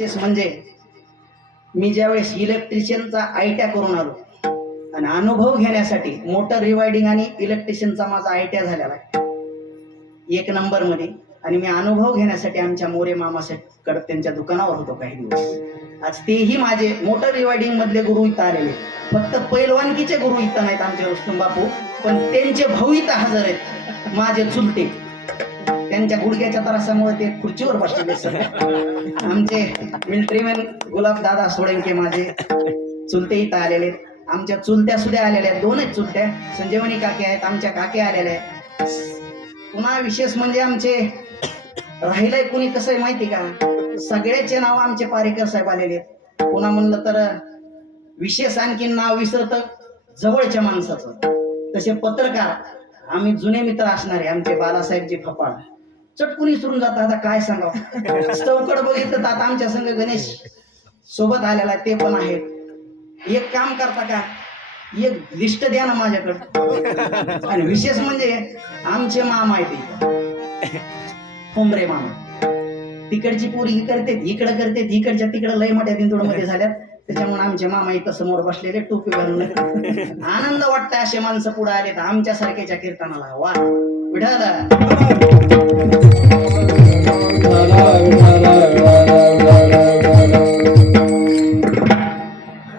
विशेष म्हणजे मी ज्यावेळेस इलेक्ट्रिशियनचा ITI करून आलो आणि अनुभव घेण्यासाठी मोटर रिवायडिंग आणि इलेक्ट्रिशियनचा माझा ITI झालेला आहे 1 नंबर मध्ये, आणि मी अनुभव घेण्यासाठी आमच्या मोरे मामाकडे त्यांच्या दुकानावर होतो काही दिवस. आज तेही माझे मोटर रिवायडिंग मधले गुरु इथं आलेले. फक्त पैलवानकीचे गुरु इथं नाहीत आमचे रुस्तम बापू, पण त्यांचे भाऊ इथं हजर आहेत, माझे चुलते. त्यांच्या गुडघ्याच्या त्रासामुळे ते खुर्चीवर बसलेले सर. आमचे मिलिटरीमॅन गुलाब दादा सोळंके माझे चुलते इथं आलेले. आमच्या चुलत्या सुद्धा आलेल्या आहेत, 2 चुलत्या, संजीवनी काकी आहेत, आमच्या काकी आलेल्या आहेत. पुन्हा विशेष म्हणजे आमचे राहिलंय कुणी कसं आहे माहिती का, सगळ्याचे नाव आमचे पारेकर साहेब आलेले आहेत. पुन्हा म्हणलं तर विशेष आणखी नाव विसरत जवळच्या माणसाचं. तसे पत्रकार आम्ही जुने मित्र असणारे आमचे बालासाहेबजी फपाळ चटकून विसरून जातात. आता काय सांगावं, चौकड बघितलं तर आता आमच्या संघ गणेश सोबत आलेला ते पण आहेत. एक काम करता का, एक लिस्ट द्या ना माझ्याकडे. आणि विशेष म्हणजे आमचे मामा आहेत ठोंबरे मामा, तिकडची पोरी करते इकडे करते, इकडच्या तिकडे लय मोठ्या दिंडोडमध्ये झाल्यात. त्याच्यामुळे आमचे मामा इथं समोर बसलेले टोपी घालून. आनंद वाटतं असे माणसं पुढे आले तर आमच्या सारख्याच्या कीर्तनाला. वा विठाल.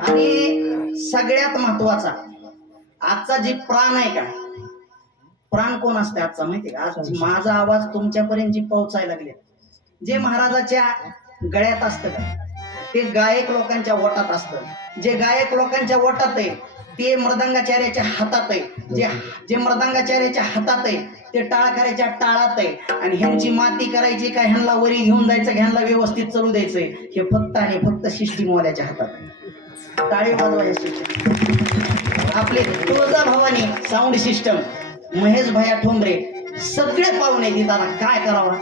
आणि सगळ्यात महत्वाचा आजचा जे प्राण आहे का, प्राण कोण असते आजचा माहिती का? आज माझा आवाज तुमच्यापर्यंत जी पोहोचायला लागले, जे महाराजाच्या गळ्यात असतं का ते गायक लोकांच्या वटात असतं. जे गायक लोकांच्या वटात आहे ते मृदंगाचार्याच्या हातात आहे. जे मृदंगाचार्याच्या हातात आहे ते टाळकऱ्याच्या टाळात आहे. आणि ह्यांची माती करायची काय, ह्यांना वरी घेऊन जायचं, ह्यांना व्यवस्थित चालू द्यायचंय, हे फक्त आणि फक्त सिस्टीमवाल्याच्या हातात आहे. टाळी वाजवायची. आपले तुळजा भवानी साऊंड सिस्टम, महेश भैया ठोंबरे, सगळे पाहुणे तिथं. काय करावं,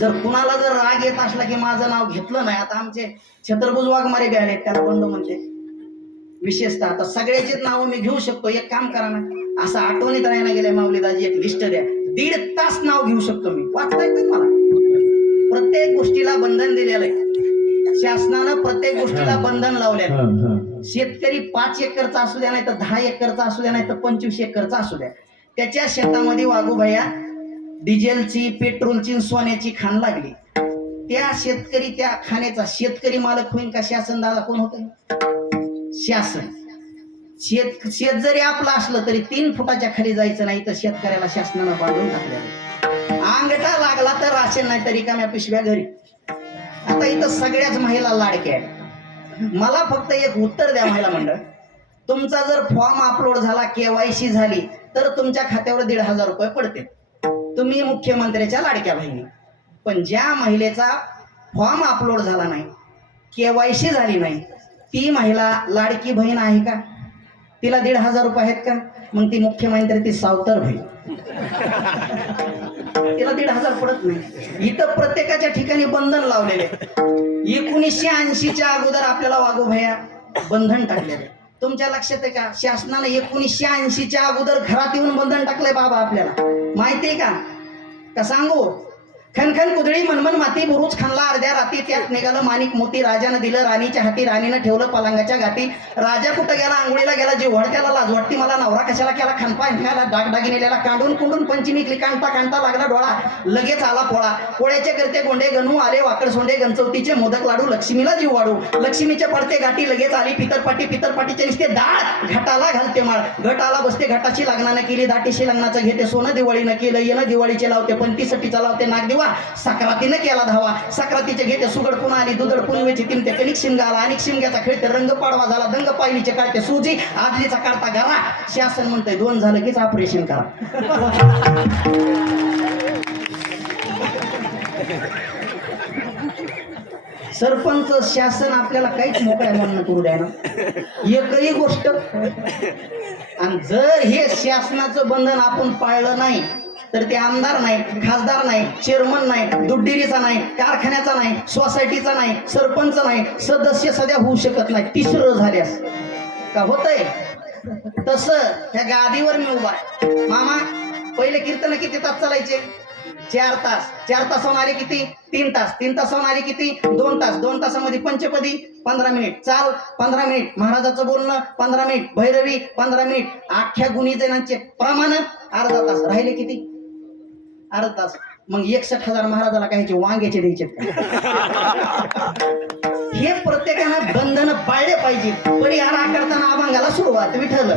जर कुणाला जर राग येत असला की माझं नाव घेतलं नाही. आता आमचे छत्रभुज वाघमारे बी आले, त्याला बंडू म्हणते. विशेषतः आता सगळ्याचीच नावं मी घेऊ शकतो, एक काम करा ना, असं आठवणीत राहायला गेले माऊलीदाजी, एक लिस्ट द्या, 1.5 तास नाव घेऊ शकतो मी. वाचता येतं मला. प्रत्येक गोष्टीला बंधन दिलेलं आहे शासनानं, प्रत्येक गोष्टीला बंधन लावलेलं. शेतकरी 5 एकरचा असू द्या, नाही तर 10 एकरचा असू द्या, नाही तर 25 एकरचा असू द्या, त्याच्या शेतामध्ये वाघूभैया डिझेलची, पेट्रोलची, सोन्याची खाण लागली, त्या शेतकरी त्या खाण्याचा शेतकरी मालक होईल का शासन? दादा कोण होत? शासन. शेत जरी आपलं असलं तरी 3 फुटाच्या खाली जायचं नाही, तर शेतकऱ्याला शासनानं बांधून टाकलेलं. अंगठा लागला तर राशन, नाही तरी रिकाम्या पिशव्या घरी. आता इथं सगळ्याच महिला लाडक्या आहेत. मला फक्त एक उत्तर द्या महिला मंडळ, तुमचा जर फॉर्म अपलोड झाला, KYC झाली, तर तुमच्या खात्यावर 1,500 रुपये पडते. तुम्ही मुख्यमंत्र्याच्या लाडक्या बहिणी. पण ज्या महिलेचा फॉर्म अपलोड झाला नाही, KYC झाली नाही, ती महिला लाडकी बहीण आहे का? तिला 1,500 रुपये आहेत का? मग ती मुख्यमंत्री ती सावतर होईल. तिला 1,500 पडत नाही. इथं प्रत्येकाच्या ठिकाणी बंधन लावलेले. 1980च्या अगोदर आपल्याला वाघोभैया बंधन टाकलेले. तुमच्या लक्षात आहे का? शासनाने 1980च्या अगोदर घरात येऊन बंधन टाकलंय बाबा आपल्याला. माहितीये का सांगू? खनखन कुदळी मनमन माती, बुरुज खानला अर्ध्या राती, त्यात निघालं माणिक मोती, राजानं दिलं राणीच्या हाती, राणीनं ठेवलं पलंगाच्या गाठी. राजा कुठं गेला? आंघोळीला गेला. जे त्याला लाज वाटती मला, नवरा कशाला केला खानपा घ्यायला, दागदागिनेला कांडून कुंडून पंचमीतली कांडता कांडता लागला डोळा, लगेच आला पोळा. पोळ्याचे करते गोंडे गणू आले, वाकड सोंडे गणचवतीचे मोदक लाडू, लक्ष्मीला जीव वाढू. लक्ष्मीचे पडते गाठी, लगेच आली पितरपाटी, पितरपाटीचे निसते डाळ, घाटाला घालते माळ, घटाला बसते घाटाची लग्नानं केली, दाटीशी लग्नाचं घेते सोनं, दिवाळीनं केलं येणं, दिवाळीचे लावते पंतीसटीचा लावते नागदिवा, सक्रातीने केला धावा, सक्रातीचे घेते सुगड पुन्हा आली, दुधड पुनवेची तिमते, कणिक शिमगाला अनेक शिमग्याचा खेळते, रंग पाडवा झाला दंग, पायलीचे काढते सूजी, आदलीचा काढता घरा. शासन म्हणतंय 2 झालं कीच ऑपरेशन करा. सरपंच शासन आपल्याला काहीच मोकळ्या म्हणणं करू द्या ना, एकही गोष्ट. आणि जर हे शासनाचं बंधन आपण पाळलं नाही तर ते आमदार नाही, खासदार नाही, चेअरमन नाही, दुड्डिरीचा नाही, कारखान्याचा नाही, सोसायटीचा नाही, सरपंच नाही, सदस्य सध्या होऊ शकत नाही. 3रं झाल्यास का होतंय तसं ह्या गादीवर मी उभा आहे. मामा पहिले कीर्तन किती तास चालायचे? 4 तासाहून आले किती 3 तासाहून आले किती 2 तास 2 तासामध्ये पंचपदी 15 मिनिट चाल 15 मिनिट महाराजाचं बोलणं 15 मिनिट भैरवी 15 मिनिट अख्ख्या गुणीजनांचे प्रमाण अर्धा तास राहिले किती अर्धा तास मग 61,000 महाराजाला कायचे वांग्याचे द्यायचे हे प्रत्येकानं बंधन पाळले पाहिजे परिहार करताना अभंगाला सुरुवात विठ्ठल